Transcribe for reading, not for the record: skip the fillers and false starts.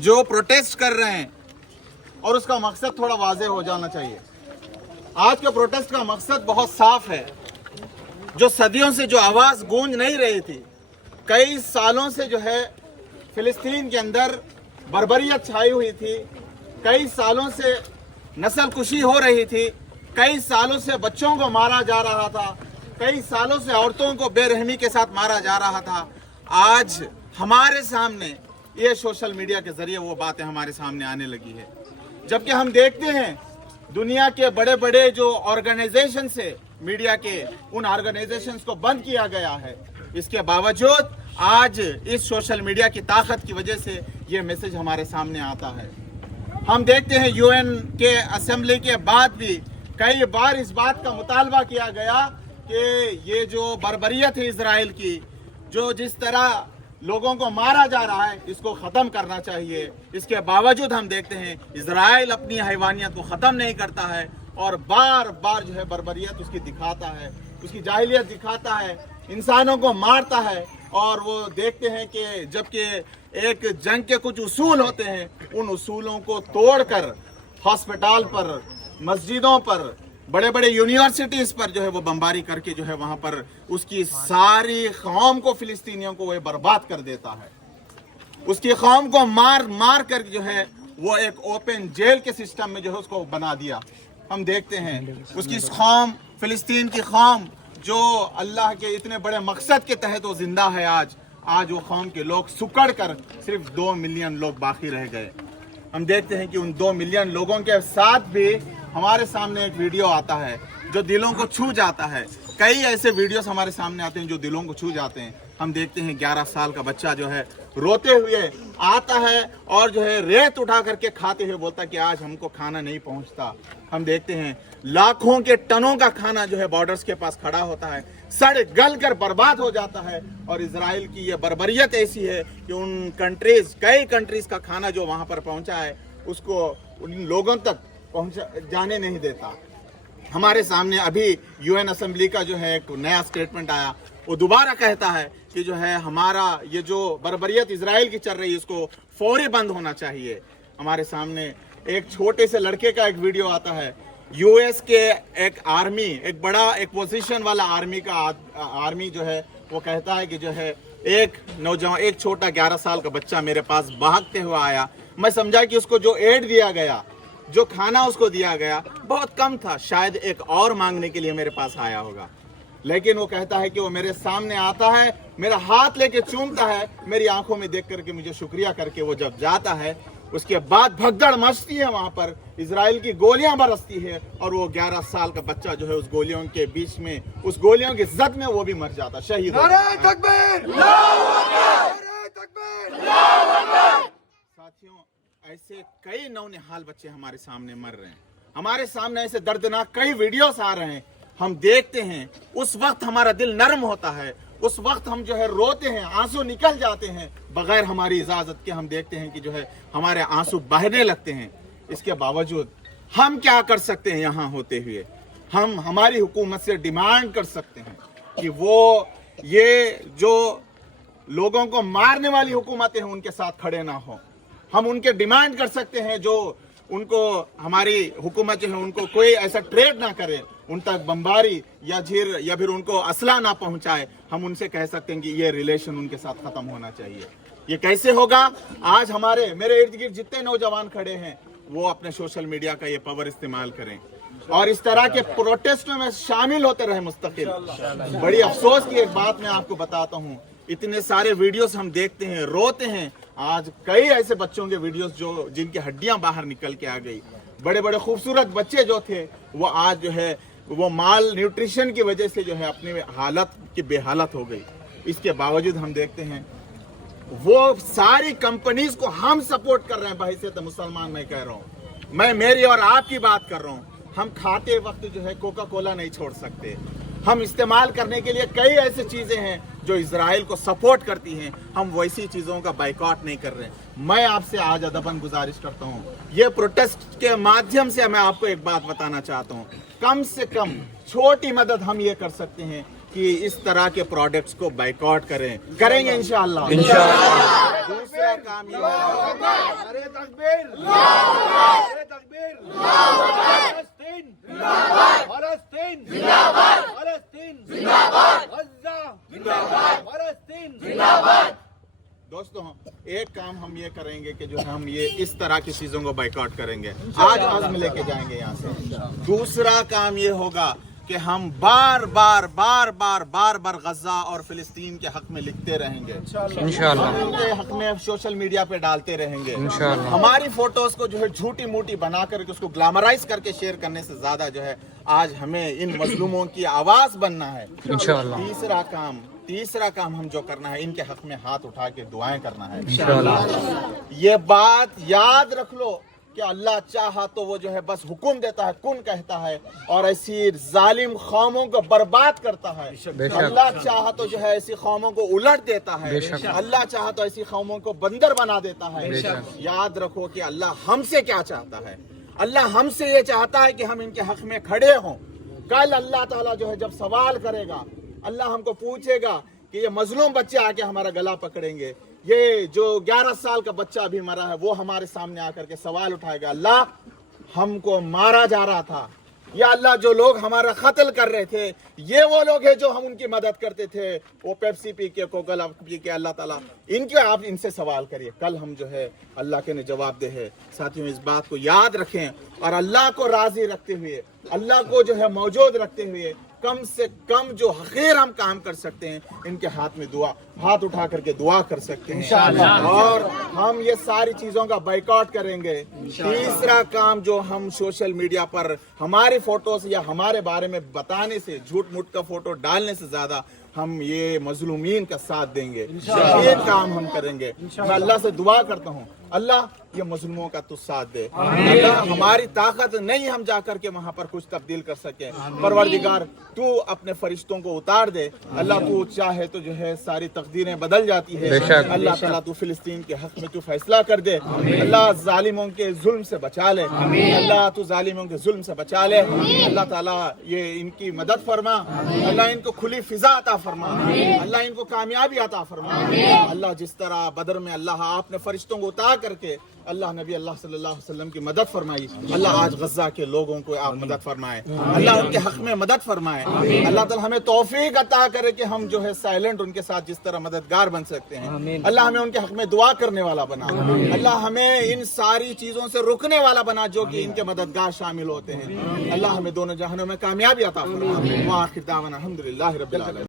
जो प्रोटेस्ट कर रहे हैं और उसका मकसद थोड़ा वाज़ेह हो जाना चाहिए। आज के प्रोटेस्ट का मकसद बहुत साफ है। जो सदियों से जो आवाज़ गूंज नहीं रही थी, कई सालों से जो है फिलिस्तीन के अंदर बर्बरियत छाई हुई थी, कई सालों से नस्ल कुशी हो रही थी, कई सालों से बच्चों को मारा जा रहा था, कई सालों से औरतों को बेरहमी के साथ मारा जा रहा था। आज हमारे सामने ये सोशल मीडिया के जरिए वो बातें हमारे सामने आने लगी है। जबकि हम देखते हैं दुनिया के बड़े बड़े जो ऑर्गेनाइजेशन से मीडिया के उन ऑर्गेनाइजेशंस को बंद किया गया है, इसके बावजूद आज इस सोशल मीडिया की ताकत की वजह से ये मैसेज हमारे सामने आता है। हम देखते हैं यूएन के असेंबली के बाद भी कई बार इस बात का मुतालबा किया गया कि ये जो बर्बरियत है इजराइल की, जो जिस तरह लोगों को मारा जा रहा है, इसको ख़त्म करना चाहिए। इसके बावजूद हम देखते हैं इजराइल अपनी हैवानियत को ख़त्म नहीं करता है और बार बार जो है बर्बरियत उसकी दिखाता है, उसकी जाहिलियत दिखाता है, इंसानों को मारता है। और वो देखते हैं कि जबकि एक जंग के कुछ उसूल होते हैं, उन उसूलों को तोड़कर हॉस्पिटल पर, मस्जिदों पर, बड़े बड़े यूनिवर्सिटीज़ पर जो है वो बमबारी करके जो है वहाँ पर उसकी सारी कौम को, फिलिस्तीनियों को वो बर्बाद कर देता है। उसकी कौम को मार मार कर जो है वो एक ओपन जेल के सिस्टम में जो है उसको बना दिया। हम देखते हैं उसकी कौम, फिलिस्तीन की कौम जो अल्लाह के इतने बड़े मकसद के तहत वो जिंदा है, आज वो कौम के लोग सुकड़ कर सिर्फ 2 मिलियन लोग बाकी रह गए। हम देखते हैं कि उन 2 मिलियन लोगों के साथ भी हमारे सामने एक वीडियो आता है जो दिलों को छू जाता है। कई ऐसे वीडियोस हमारे सामने आते हैं जो दिलों को छू जाते हैं। हम देखते हैं 11 साल का बच्चा जो है रोते हुए आता है और जो है रेत उठा करके खाते हुए बोलता है कि आज हमको खाना नहीं पहुंचता। हम देखते हैं लाखों के टनों का खाना जो है बॉर्डर्स के पास खड़ा होता है, सड़ गल कर बर्बाद हो जाता है। और इजराइल की ये बर्बरियत ऐसी है कि उन कंट्रीज, कई कंट्रीज का खाना जो वहां पर पहुंचा है उसको उन लोगों तक जाने नहीं देता। हमारे सामने अभी यूएन असेंबली का जो है एक नया स्टेटमेंट आया, वो दोबारा कहता है कि जो है हमारा ये जो बर्बरियत इजराइल की चल रही है इसको फौरी बंद होना चाहिए। हमारे सामने एक छोटे से लड़के का एक वीडियो आता है, यूएस के एक आर्मी, एक बड़ा एक पोजीशन वाला आर्मी जो है वो कहता है कि जो है एक नौजवान, एक छोटा 11 साल का बच्चा मेरे पास भागते हुए आया। मैं समझा कि उसको जो एड दिया गया, जो खाना उसको दिया गया बहुत कम था, शायद एक और मांगने के लिए मेरे पास आया होगा। लेकिन वो कहता है कि वो मेरे सामने आता है, मेरा हाथ लेके चूमता है, मेरी आंखों में देख करके मुझे शुक्रिया करके वो जब जाता है, उसके बाद भगदड़ मचती है, वहां पर इजराइल की गोलियां बरसती है और वो 11 साल का बच्चा जो है उस गोलियों के बीच में, उस गोलियों की जद में वो भी मर जाता, शहीद हो जाता। साथियों, ऐसे कई नौनिहाल बच्चे हमारे सामने मर रहे हैं, हमारे सामने ऐसे दर्दनाक कई वीडियोस आ रहे हैं। हम देखते हैं, उस वक्त हमारा दिल नरम होता है, उस वक्त हम जो है रोते हैं, आंसू निकल जाते हैं बगैर हमारी इजाजत के। हम देखते हैं कि जो है हमारे आंसू बहने लगते हैं। इसके बावजूद हम क्या कर सकते हैं? यहाँ होते हुए हम हमारी हुकूमत से डिमांड कर सकते हैं कि वो ये जो लोगों को मारने वाली हुकूमतें हैं उनके साथ खड़े ना हो। हम उनके डिमांड कर सकते हैं जो उनको, हमारी हुकूमत जो है उनको कोई ऐसा ट्रेड ना करे, उन तक बमबारी या फिर उनको असला ना पहुंचाए। हम उनसे कह सकते हैं कि ये रिलेशन उनके साथ खत्म होना चाहिए। ये कैसे होगा? आज मेरे इर्द गिर्द जितने नौजवान खड़े हैं वो अपने सोशल मीडिया का ये पावर इस्तेमाल करें और इस तरह के प्रोटेस्टों में शामिल होते रहे मुस्तकिल। बड़ी अफसोस की एक बात मैं आपको बताता हूँ, इतने सारे वीडियोस हम देखते हैं, रोते हैं। आज कई ऐसे बच्चों के वीडियोस जो जिनकी हड्डियां बाहर निकल के आ गई, बड़े बड़े खूबसूरत बच्चे जो थे वो आज जो है वो माल न्यूट्रिशन की वजह से जो है अपनी हालत की बेहालत हो गई। इसके बावजूद हम देखते हैं वो सारी कंपनीज को हम सपोर्ट कर रहे हैं। बहैसियत मुसलमान मैं कह रहा हूँ, मैं मेरी और आपकी बात कर रहा हूँ। हम खाते वक्त जो है कोका कोला नहीं छोड़ सकते। हम इस्तेमाल करने के लिए कई ऐसी चीजें हैं जो इजराइल को सपोर्ट करती हैं, हम वैसी चीजों का बाइकआउट नहीं कर रहे हैं। मैं आपसे आज अदबन गुजारिश करता हूँ, ये प्रोटेस्ट के माध्यम से मैं आपको एक बात बताना चाहता हूँ, कम से कम छोटी मदद हम ये कर सकते हैं کہ اس طرح کے پروڈکٹس کو بائیکاٹ کریں گے انشاءاللہ. دوسرا کام یہ ہوگا. نعرے تکبیر، نعرے تکبیر، فلسطین فلسطین فلسطین غزہ فلسطین. دوستوں ایک کام ہم یہ کریں گے کہ جو ہم یہ اس طرح کی چیزوں کو بائیکاٹ کریں گے, آج عزم لے کے جائیں گے یہاں سے. دوسرا کام یہ ہوگا کہ ہم بار بار غزہ اور فلسطین کے حق میں لکھتے رہیں گے انشاءاللہ. ان کے حق میں سوشل میڈیا پہ ڈالتے رہیں گے انشاءاللہ. ہماری فوٹوز کو جو ہے جھوٹی موٹی بنا کر کے اس کو گلیمرائز کر کے شیئر کرنے سے زیادہ جو ہے آج ہمیں ان مظلوموں کی آواز بننا ہے انشاءاللہ. تیسرا کام ہم جو کرنا ہے ان کے حق میں ہاتھ اٹھا کے دعائیں کرنا ہے انشاءاللہ. یہ بات یاد رکھ لو کہ اللہ چاہا تو وہ جو ہے بس حکم دیتا ہے, کن کہتا ہے, اور ایسی ظالم قوموں کو برباد کرتا ہے. اللہ چاہا تو جو ہے ایسی قوموں کو الٹ دیتا ہے. اللہ چاہا تو ایسی قوموں کو بندر بنا دیتا ہے. یاد رکھو کہ اللہ ہم سے کیا چاہتا ہے. اللہ ہم سے یہ چاہتا ہے کہ ہم ان کے حق میں کھڑے ہوں. کل اللہ تعالیٰ جو ہے جب سوال کرے گا, اللہ ہم کو پوچھے گا کہ یہ مظلوم بچے آ کے ہمارا گلا پکڑیں گے, یہ جو 11 سال کا بچہ ابھی مرا ہے وہ ہمارے سامنے آ کر کے سوال اٹھائے گا, اللہ ہم کو مارا جا رہا تھا, یا اللہ جو لوگ ہمارا قتل کر رہے تھے یہ وہ لوگ ہیں جو ہم ان کی مدد کرتے تھے, وہ پیپسی پی کے کوکا پی کے. اللہ تعالیٰ آپ ان سے سوال کریے, کل ہم جو ہے اللہ کے نے جواب دے ہے. ساتھیوں اس بات کو یاد رکھیں اور اللہ کو راضی رکھتے ہوئے, اللہ کو جو ہے موجود رکھتے ہوئے کم سے کم جو حقیر ہم کام کر سکتے ہیں ان کے ہاتھ میں ہاتھ اٹھا کر کے دعا کر سکتے ہیں اور ہم یہ ساری چیزوں کا بائیکاٹ کریں گے. تیسرا کام جو ہم سوشل میڈیا پر ہماری فوٹوز یا ہمارے بارے میں بتانے سے, جھوٹ موٹ کا فوٹو ڈالنے سے زیادہ ہم یہ مظلومین کا ساتھ دیں گے. یہ کام ہم کریں گے. میں اللہ سے دعا کرتا ہوں, اللہ یہ مظلوموں کا تو ساتھ دے. اللہ ہماری طاقت نہیں ہم جا کر کے وہاں پر کچھ تبدیل کر سکے. پروردگار تو اپنے فرشتوں کو اتار دے. اللہ تو چاہے تو جو ہے ساری تقدیریں بدل جاتی ہے. اللہ تعالیٰ تو فلسطین کے حق میں تو فیصلہ کر دے. اللہ ظالموں کے ظلم سے بچا لے. اللہ تو ظالموں کے ظلم سے بچا لے. اللہ تعالیٰ یہ ان کی مدد فرما. اللہ ان کو کھلی فضا عطا فرما. اللہ ان کو کامیابی عطا فرما. اللہ جس طرح بدر میں اللہ آپ نے فرشتوں کو اتار کر کے اللہ نبی اللہ صلی اللہ علیہ وسلم کی مدد فرمائی, اللہ آج غزہ کے لوگوں کو آپ مدد فرمائے. اللہ ان کے حق میں مدد فرمائے. اللہ تعالیٰ ہمیں توفیق عطا کرے کہ ہم جو ہے سائلنٹ ان کے ساتھ جس طرح مددگار بن سکتے ہیں. اللہ ہمیں ان کے حق میں دعا کرنے والا بنا. اللہ ہمیں ان ساری چیزوں سے رکنے والا بنا جو کہ ان کے مددگار شامل ہوتے ہیں. اللہ ہمیں دونوں جہانوں میں کامیابی عطا فرما. وآخر دعوانا الحمدللہ رب العالمین.